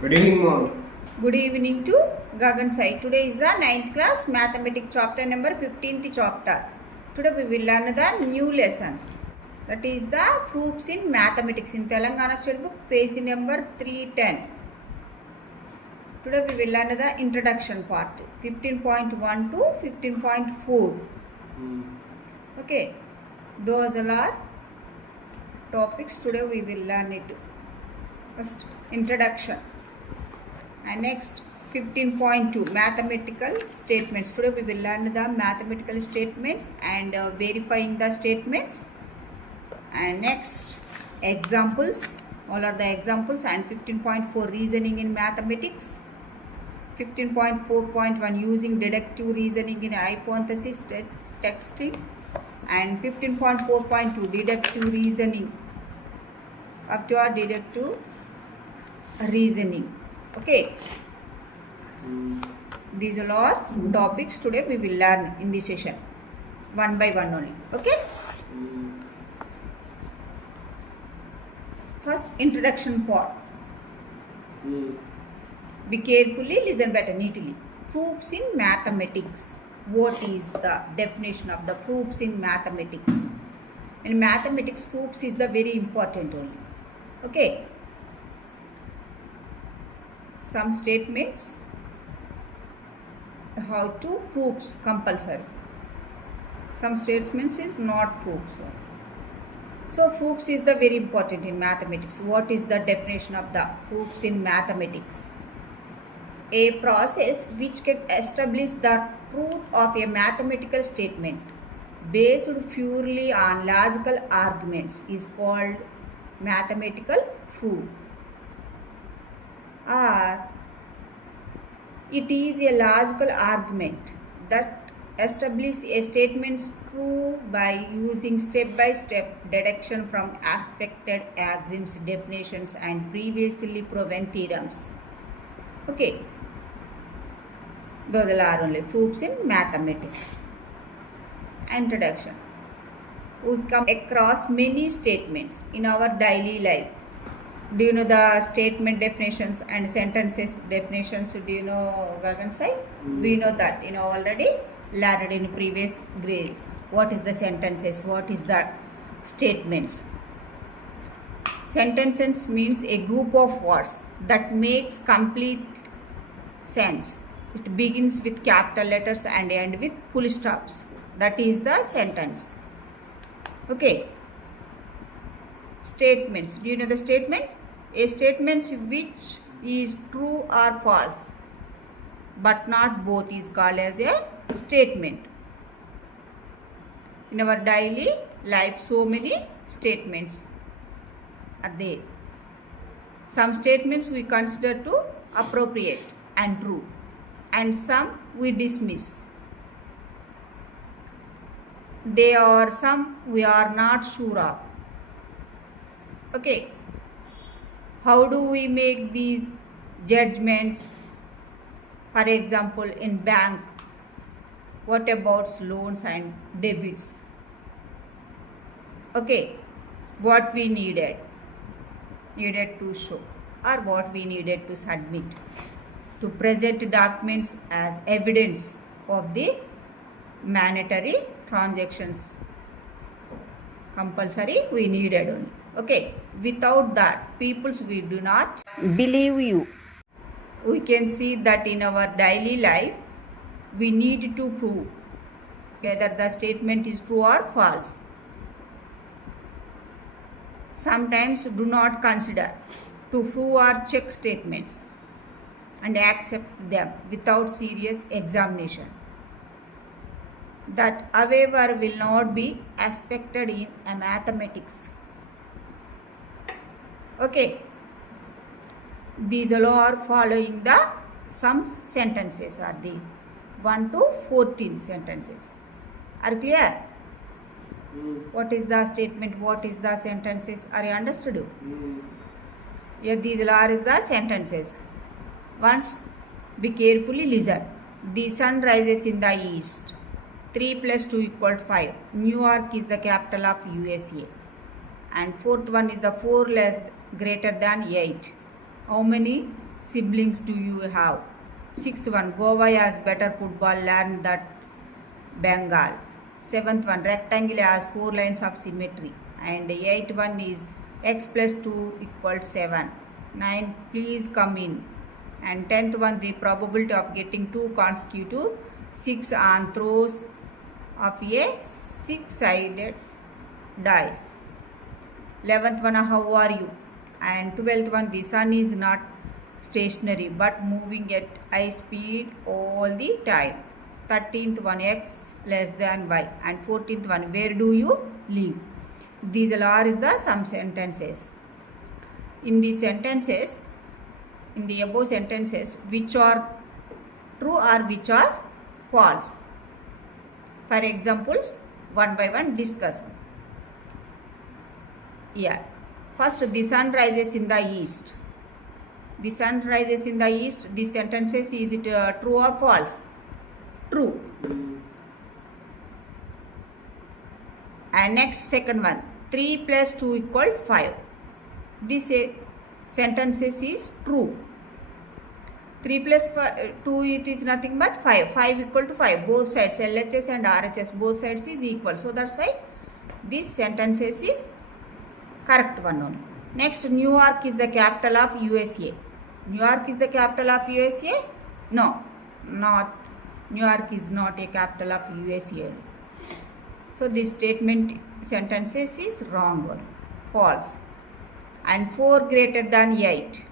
Good evening, all. Good evening to Gagan Sai. Today is the 9th class mathematics chapter number 15th chapter. Today we will learn the new lesson. That is the proofs in mathematics in Telangana State Book page number 310. Today we will learn the introduction part 15.1 to 15.4. Okay. Those are topics. Today we will learn it. First introduction. And next 15.2 mathematical statements. Today we will learn the mathematical statements and verifying the statements. And next examples. All are the examples. And 15.4 reasoning in mathematics. 15.4.1 using deductive reasoning in hypothesis testing. And 15.4.2 deductive reasoning. Up to our deductive reasoning. Okay, these are all topics today we will learn in this session, one by one only. Okay, first introduction part. Be carefully, listen better, neatly. Proofs in mathematics. What is the definition of the proofs in mathematics? In mathematics, proofs is the very important only. Okay. Some statements how to proofs compulsory. Some statements is not proofs. So proofs is the very important in mathematics. What is the definition of the proofs in mathematics? A process which can establish the truth of a mathematical statement based purely on logical arguments is called mathematical proof. Or it is a logical argument that establishes a statement's true by using step-by-step deduction from expected axioms, definitions, and previously proven theorems. Okay, those are only proofs in mathematics. Introduction. We come across many statements in our daily life. Do you know the statement definitions and sentences definitions? Do you know, Gagan Sai? We know that, already learned in previous grade. What is the sentences? What is the statements? Sentences means a group of words that makes complete sense. It begins with capital letters and end with full stops. That is the sentence. Okay. Statements. Do you know the statement? A statement which is true or false, but not both, is called as a statement. In our daily life, so many statements are there. Some statements we consider to appropriate and true, and some we dismiss. There are some we are not sure of. Okay. How do we make these judgments? For example, in bank, what about loans and debits? Okay, what we needed to show, or what we needed to submit to present documents as evidence of the mandatory transactions. Compulsory we needed only. Okay, without that, peoples we do not believe you. We can see that in our daily life, we need to prove whether the statement is true or false. Sometimes do not consider to prove or check statements and accept them without serious examination. That, however, will not be expected in mathematics. Okay, these all are following the some sentences are the 1 to 14 sentences. Are clear? What is the statement? What is the sentences? Are you understood? Here these all are the sentences. Once be carefully listen. The sun rises in the east. 3 plus 2 equal 5. New York is the capital of USA. And fourth one is the 4 less greater than 8. How many siblings do you have? Sixth one, Goa has better football land than Bengal. Seventh one, rectangle has 4 lines of symmetry. And eighth one is x plus 2 equals 7. 9, please come in. And 10th one, the probability of getting 2 consecutive 6 on throws of a 6-sided dice. 11th one, how are you? And 12th one, the sun is not stationary but moving at high speed all the time. 13th one, x less than y. And 14th one, where do you live? These are the some sentences. In the sentences, in the above sentences, which are true or which are false? For examples, one by one discuss. Yeah. First, the sun rises in the east. The sun rises in the east. This sentences, is it true or false? True. And next, second one, 3 plus 2 equals 5. This sentences is true. 3 plus 2, it is nothing but 5. 5 equal to 5. Both sides, LHS and RHS, both sides is equal. So that's why this sentences is correct one only. Next, New York is the capital of USA. New York is the capital of USA? No, not. New York is not a capital of USA. So this statement sentences is wrong one. False. And 4 greater than 8.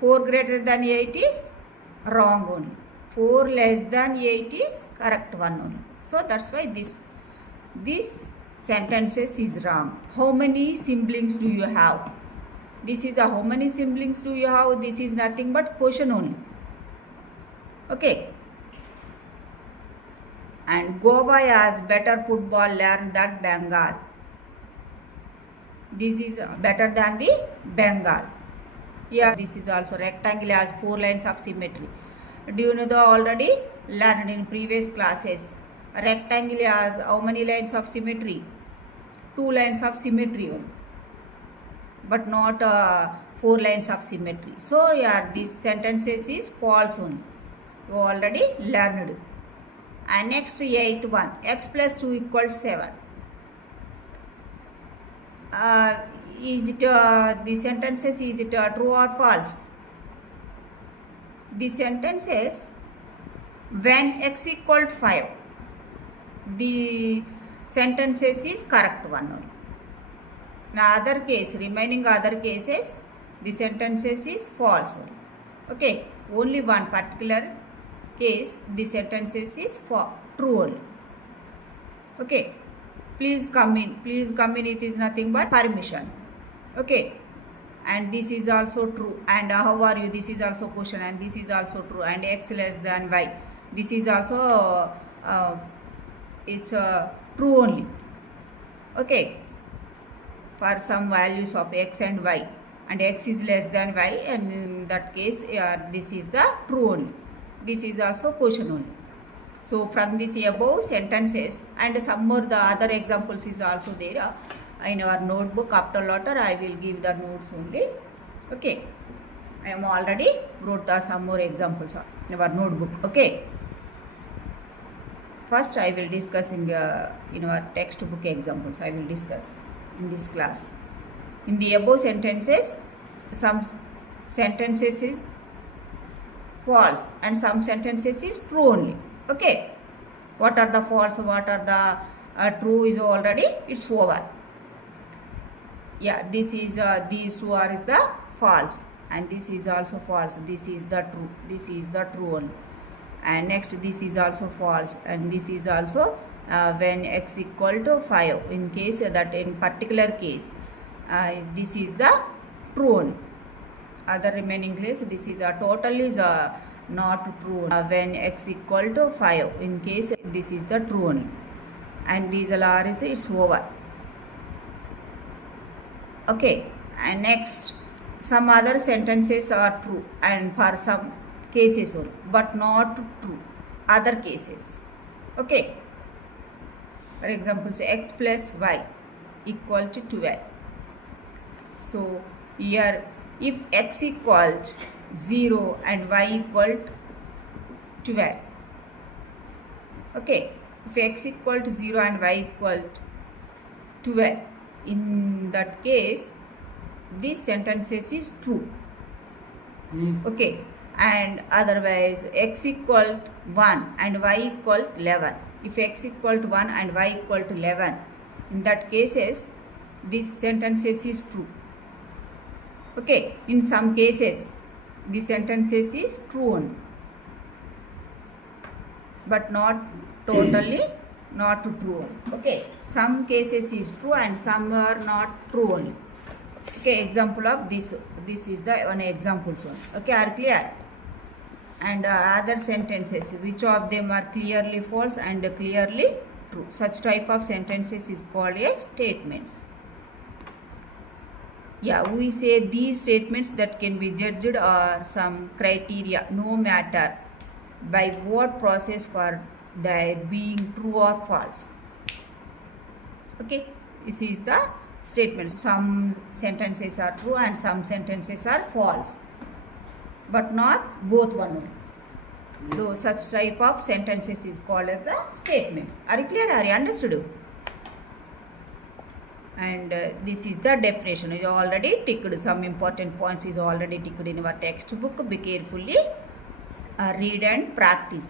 4 greater than 8 is wrong one. 4 less than 8 is correct one only. So that's why this sentences is wrong. How many siblings do you have? This is the how many siblings do you have? This is nothing but question only. Okay. And Goa has better football land than Bengal. This is better than the Bengal. Yeah, this is also rectangle has 4 lines of symmetry. Do you know the already learned in previous classes? Rectangle has how many lines of symmetry? 2 lines of symmetry only, but not 4 lines of symmetry. So yeah, this sentences is false only. You already learned. And next, eighth one, x plus 2 equals 7. Is it the sentences, is it true or false? The sentences, when x equals 5, the sentences is correct one only. Now other case, remaining other cases, the sentences is false only. Okay, only one particular case, the sentences is true only. Okay, please come in. Please come in, it is nothing but permission. Okay, and this is also true. And how are you? This is also question, and this is also true. And x less than y, this is also it's true only. Okay, for some values of x and y, and x is less than y, and in that case this is the true only. This is also question only. So from this above sentences and some more the other examples is also there in our notebook. After later I will give the notes only. Okay, I am already wrote the some more examples in our notebook. Okay, first I will discuss in our textbook examples. I will discuss in this class. In the above sentences, some sentences is false and some sentences is true only. Okay, what are the false, what are the true is already it's over. Yeah, this is these two are is the false, and this is also false. This is the true. This is the true one. And next, this is also false, and this is also when x equal to 5. In case that in particular case, this is the true one. Other remaining case, this is a total is not true when x equal to 5. In case this is the true one, and these are is it's over. Okay, and next, some other sentences are true and for some cases only, but not true other cases. Okay, for example, say x plus y equal to 12. So here if x equals 0 and y equal 12. Okay, if x equal to 0 and y equal 12, in that case this sentence is true. Okay, and otherwise x equal 1 and y equal 11. If x equal to 1 and y equal to 11, in that cases this sentence is true. Okay, in some cases the sentence is true only, but not totally not true. Okay, some cases is true and some are not true only. Okay, example of this is the one example one. Okay, are clear? And other sentences, which of them are clearly false and clearly true? Such type of sentences is called as statements. Yeah, we say these statements that can be judged are some criteria, no matter by what process for their being true or false. Okay, this is the statement. Some sentences are true and some sentences are false, but not both one. So such type of sentences is called as the statements. Are you clear? Are you understood? And this is the definition. You already ticked some important points is already ticked in our textbook. Be carefully read and practice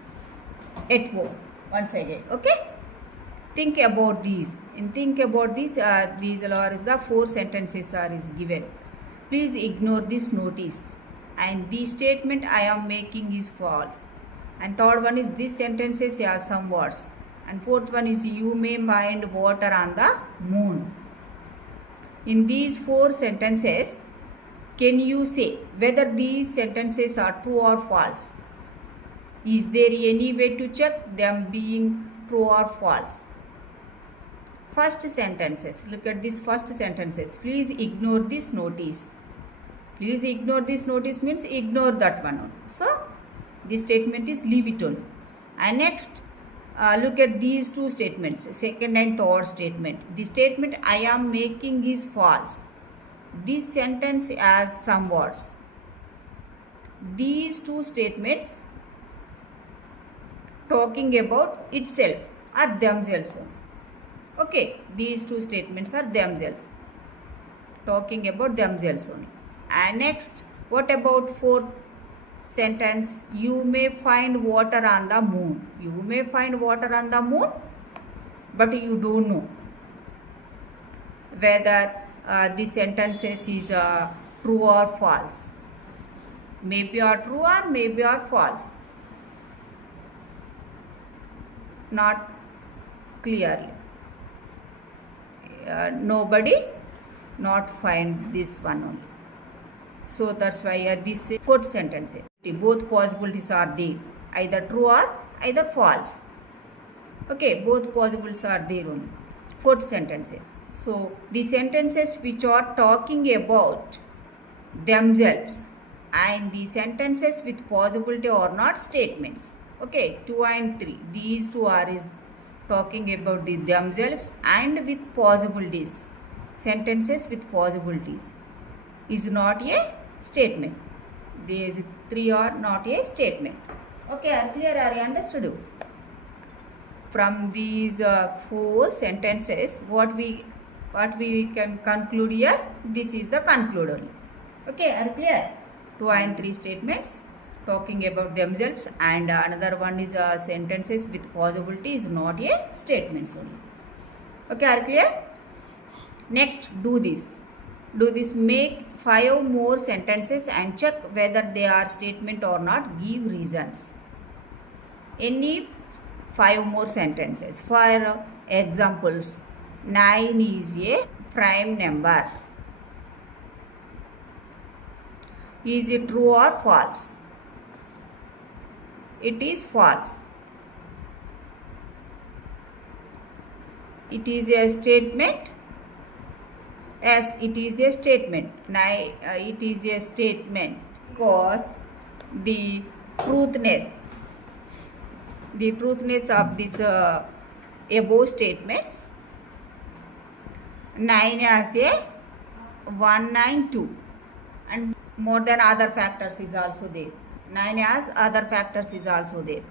at home once again. Okay, think about these. And think about this. These are the 4 sentences are is given. Please ignore this notice. And the statement I am making is false. And third one is this sentences are some words. And fourth one is you may find water on the moon. In these 4 sentences, can you say whether these sentences are true or false? Is there any way to check them being true or false? First sentences. Look at this first sentences. Please ignore this notice. Please ignore this notice means ignore that one. So, this statement is leave it on. And next, look at these 2 statements, second and third statement. The statement I am making is false. This sentence has some words. These 2 statements talking about itself or themselves. Okay, these 2 statements are themselves, talking about themselves only. And next, what about 4th sentence? You may find water on the moon. You may find water on the moon, but you don't know whether this sentence is true or false. Maybe are true or maybe are false. Not clearly. Nobody not find this one only. So that's why this 4th sentence. Both possibilities are there. Either true or either false. Okay, both possibilities are there only. 4th sentence. So the sentences which are talking about themselves and the sentences with possibility are not statements. Okay, 2 and 3. These 2 are is talking about the themselves and with possibilities. Sentences with possibilities is not a statement. These 3 are not a statement. Okay, are clear? Are you understood? From these 4 sentences, what we can conclude here? This is the concluder. Okay, are clear? 2 and 3 statements talking about themselves, and another one is sentences with possibility is not a statements only. Okay, are clear? Next, do this. Do this. Make 5 more sentences and check whether they are statement or not. Give reasons. Any 5 more sentences. For examples, 9 is a prime number. Is it true or false? It is false. It is a statement. Yes, it is a statement. It is a statement because the truthness of this above statements. 9 as a 192 and more than other factors is also there. 9 as other factors is also there.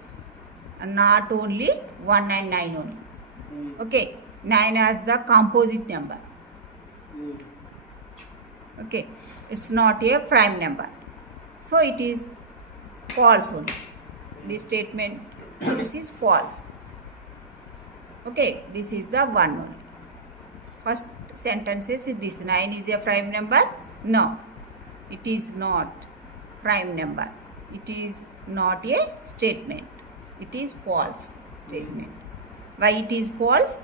And not only 1 and 9 only. Okay. 9 as the composite number. Okay. It's not a prime number. So it is false only. This statement, this is false. Okay. This is the one only. First sentence is this. 9 is a prime number. No. It is not prime number. It is not a statement. It is false statement. Why it is false?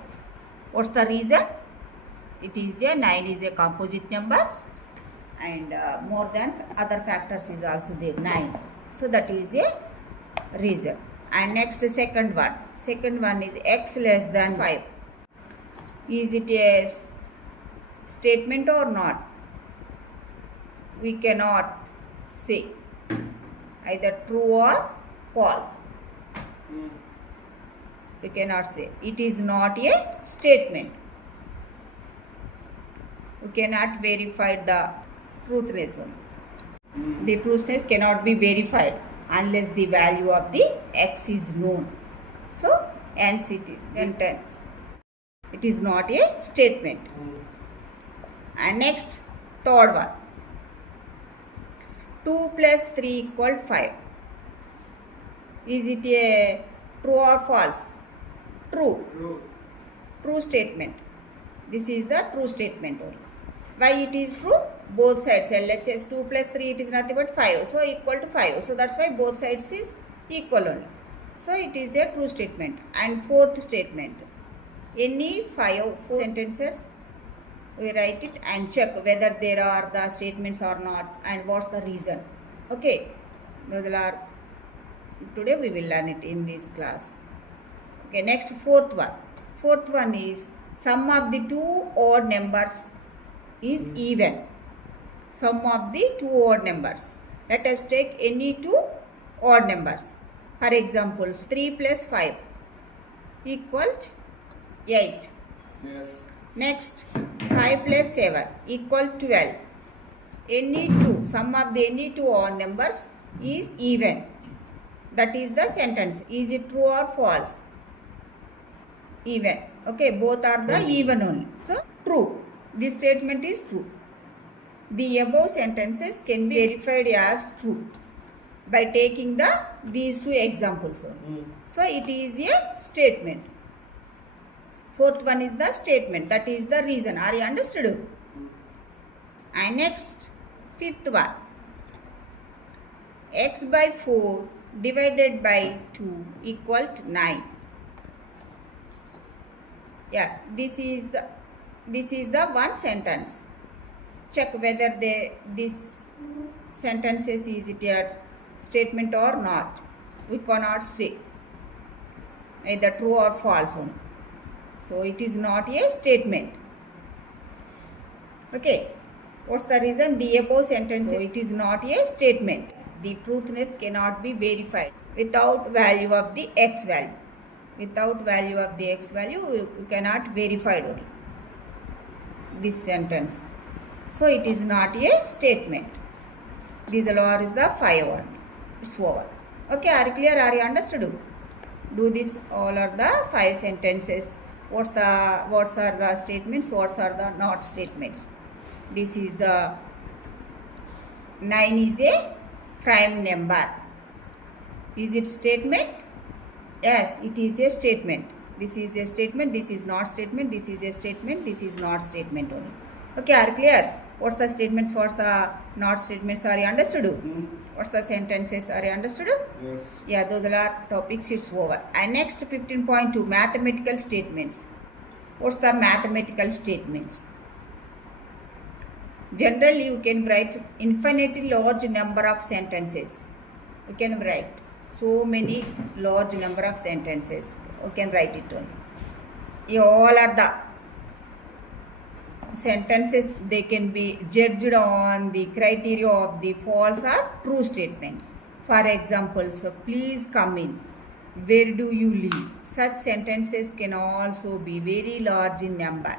What's the reason? It is a 9 is a composite number and more than other factors is also there, 9. So that is a reason. And next second one. Second one is x less than 5. Is it a statement or not? We cannot say either true or false. We cannot say. It is not a statement. We cannot verify the truthness. The truthness cannot be verified unless the value of the x is known. So, hence it is sentence. It is not a statement. And next, third one. 2 plus 3 equal 5. Is it a true or false? True. True statement. This is the true statement only. Why it is true? Both sides. LHS 2 plus 3 it is nothing but 5. So equal to 5. So that's why both sides is equal only. So it is a true statement. And fourth statement. Any 4 sentences, we write it and check whether there are the statements or not and what's the reason. Okay. Those are, today we will learn it in this class. Okay, next fourth one. Fourth one is sum of the two odd numbers is even. Sum of the two odd numbers. Let us take any two odd numbers. For example, 3 plus 5 equals 8. Yes. Next, 5 plus 7 equal 12. Any two, sum of the any two odd numbers is even. That is the sentence. Is it true or false? Even. Okay, both are the even only. So, true. This statement is true. The above sentences can be verified as true by taking these two examples only. So, it is a statement. Fourth one is the statement. That is the reason. Are you understood? And next, fifth one. X by 4 divided by 2 equal to 9. Yeah, this is the one sentence. Check whether this sentence is it a statement or not. We cannot say either true or false only. So it is not a statement. Okay. What's the reason? The above sentence, so it is not a statement. The truthness cannot be verified without value of the x value. Without value of the x value, we cannot verify only this sentence. So it is not a statement. This law is the 5 one. It's over. Okay, are you clear? Are you understood? Do this. All are the 5 sentences. What are the statements? What are the not statements? This is the 9 is a prime number. Is it statement? Yes, it is a statement. This is a statement. This is not statement. This is a statement. This is not statement only. Okay, are you clear? What's the statements? What's the not statements? Are you understood? What's the sentences? Are you understood? Yes. Yeah, those are topics. It's over. And next 15.2 mathematical statements. What's the mathematical statements? Generally, you can write infinitely large number of sentences. You can write so many large number of sentences. You can write it only. All are the sentences. They can be judged on the criteria of the false or true statements. For example, so please come in. Where do you live? Such sentences can also be very large in number.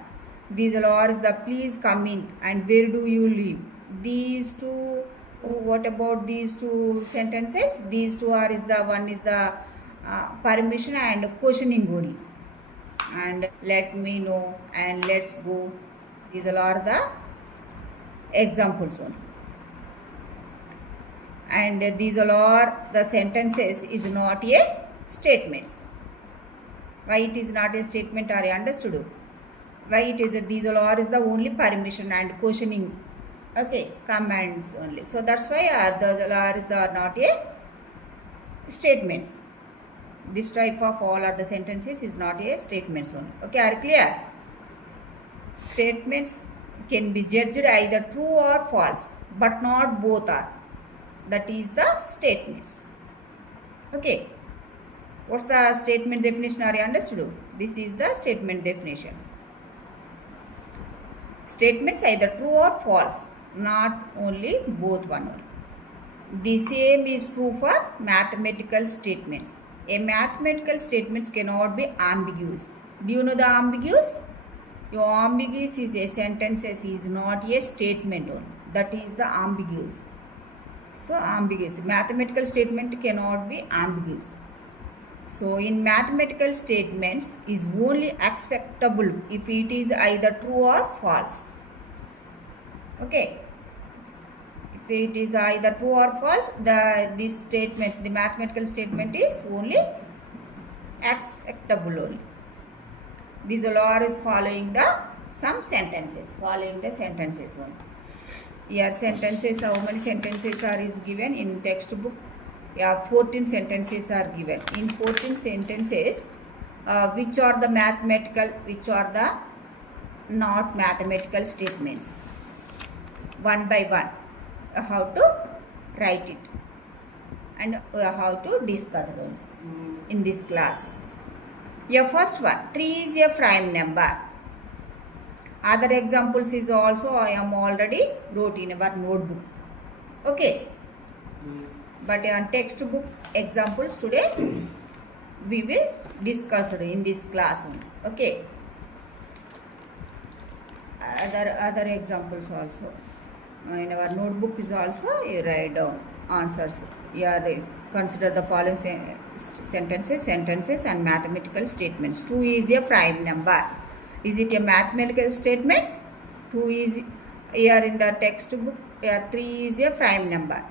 These are the please come in and where do you live. These two what about these two sentences? These two are one is the permission and questioning only. And let me know and let's go. These all are the examples only. And these all are the sentences is not a statements. Why it is not a statement? Are you understood? Why it is these all are is the only permission and questioning, okay, commands only. So that's why those all are is the not a statements. This type of all are the sentences is not a statements only. Okay, are clear? Statements can be judged either true or false, but not both are. That is the statements. Okay. What's the statement definition? Are you understood? This is the statement definition. Statements either true or false, not only both one only. The same is true for mathematical statements. A mathematical statements cannot be ambiguous. Do you know the ambiguous? Your ambiguous is a sentence is not a statement only. That is the ambiguous. So ambiguous. Mathematical statement cannot be ambiguous. So in mathematical statements is only acceptable if it is either true or false. Okay. If it is either true or false, this statement, the mathematical statement is only acceptable only. This law is following the some sentences. Following the sentences only. Here sentences, how many sentences are is given in textbook? Yeah, 14 sentences are given. In 14 sentences, which are the mathematical, which are the not mathematical statements? One by one, how to write it and how to discuss it in this class. Your first one, 3 is a prime number. Other examples is also I am already wrote in our notebook. Okay. But on textbook examples today we will discuss it in this class. Okay. Other examples also in our notebook is also you write down answers. You are consider the following sentences and mathematical statements. 2 is a prime number. Is it a mathematical statement? 2 is here in the textbook. Here 3 is a prime number.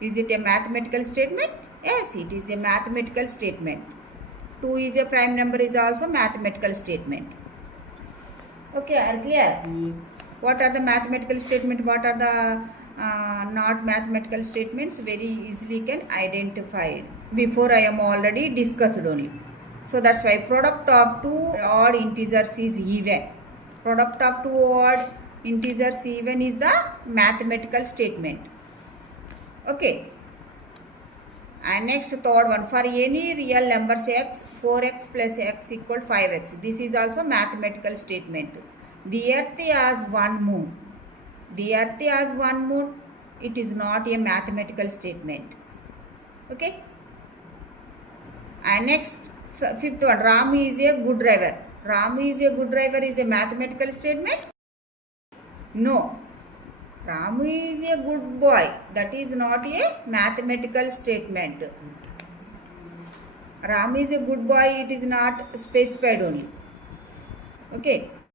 Is it a mathematical statement? Yes, it is a mathematical statement. 2 is a prime number is also mathematical statement. Okay, are clear? What are the mathematical statement? What are the not mathematical statements? Very easily can identify. Before I am already discussed only. So that's why product of two odd integers is even. Product of two odd integers even is the mathematical statement. Okay. And next third one, for any real numbers x, 4x plus x equal 5x. This is also mathematical statement. The earth has one moon. The earth has one moon. It is not a mathematical statement. Okay. And next fifth one, Ram is a good driver. Ram is a good driver is a mathematical statement? No. Ram is a good boy. That is not a mathematical statement. Ram is a good boy. It is not specified only. Okay.